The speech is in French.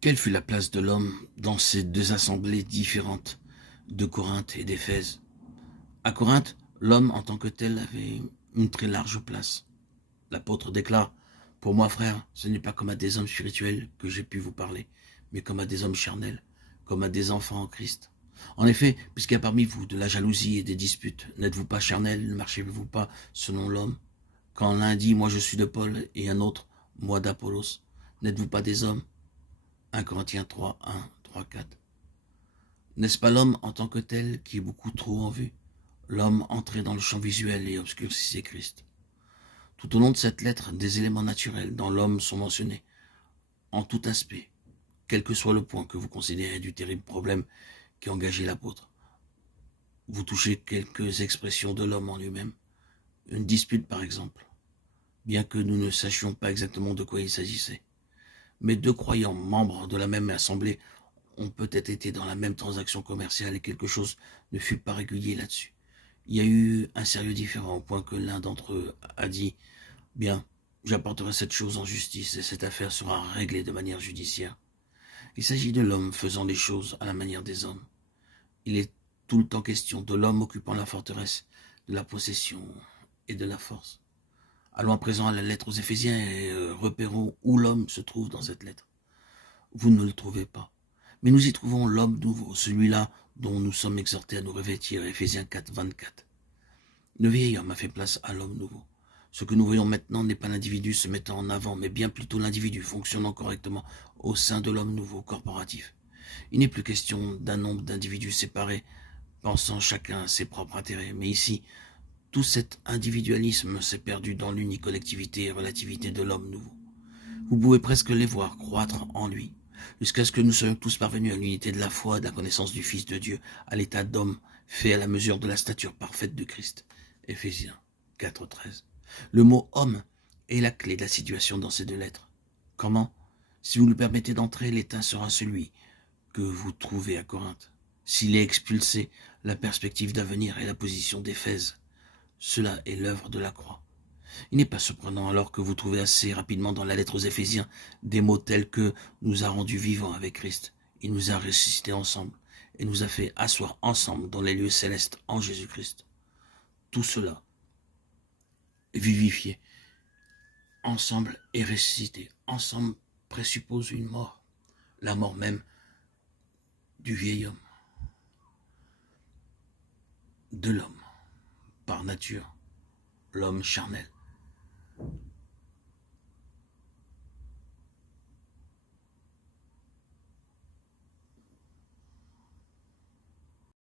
Quelle fut la place de l'homme dans ces deux assemblées différentes de Corinthe et d'Éphèse? À Corinthe, l'homme en tant que tel avait une très large place. L'apôtre déclare: pour moi, frère, ce n'est pas comme à des hommes spirituels que j'ai pu vous parler, mais comme à des hommes charnels, comme à des enfants en Christ. En effet, puisqu'il y a parmi vous de la jalousie et des disputes, n'êtes-vous pas charnels, ne marchez-vous pas selon l'homme? Quand l'un dit: moi je suis de Paul, et un autre: moi d'Apollos, n'êtes-vous pas des hommes? 1 Corinthiens 3, 1, 3, 4. N'est-ce pas l'homme en tant que tel qui est beaucoup trop en vue? L'homme entré dans le champ visuel et obscurcissait Christ. Tout au long de cette lettre, des éléments naturels dans l'homme sont mentionnés, en tout aspect, quel que soit le point que vous considérez du terrible problème qui engageait l'apôtre. Vous touchez quelques expressions de l'homme en lui-même, une dispute par exemple, bien que nous ne sachions pas exactement de quoi il s'agissait. Mais deux croyants, membres de la même assemblée, ont peut-être été dans la même transaction commerciale et quelque chose ne fut pas régulier là-dessus. Il y a eu un sérieux différend au point que l'un d'entre eux a dit: bien, j'apporterai cette chose en justice et cette affaire sera réglée de manière judiciaire. Il s'agit de l'homme faisant les choses à la manière des hommes. Il est tout le temps question de l'homme occupant la forteresse, de la possession et de la force. Allons à présent à la lettre aux Éphésiens et repérons où l'homme se trouve dans cette lettre. Vous ne le trouvez pas. Mais nous y trouvons l'homme nouveau, celui-là dont nous sommes exhortés à nous revêtir, Éphésiens 4, 24. Le vieil homme a fait place à l'homme nouveau. Ce que nous voyons maintenant n'est pas l'individu se mettant en avant, mais bien plutôt l'individu fonctionnant correctement au sein de l'homme nouveau corporatif. Il n'est plus question d'un nombre d'individus séparés, pensant chacun à ses propres intérêts, mais ici, tout cet individualisme s'est perdu dans l'unique collectivité et relativité de l'homme nouveau. Vous pouvez presque les voir croître en lui, jusqu'à ce que nous soyons tous parvenus à l'unité de la foi et de la connaissance du Fils de Dieu, à l'état d'homme fait à la mesure de la stature parfaite de Christ. Éphésiens 4, 13. Le mot homme est la clé de la situation dans ces deux lettres. Comment? Si vous nous permettez d'entrer, l'état sera celui que vous trouvez à Corinthe. S'il est expulsé, la perspective d'avenir et la position d'Éphèse. Cela est l'œuvre de la croix. Il n'est pas surprenant alors que vous trouvez assez rapidement dans la lettre aux Éphésiens des mots tels que nous a rendus vivants avec Christ, il nous a ressuscités ensemble et nous a fait asseoir ensemble dans les lieux célestes en Jésus-Christ. Tout cela, vivifié, ensemble et ressuscité, ensemble présuppose une mort, la mort même du vieil homme, de l'homme, par nature, l'homme charnel.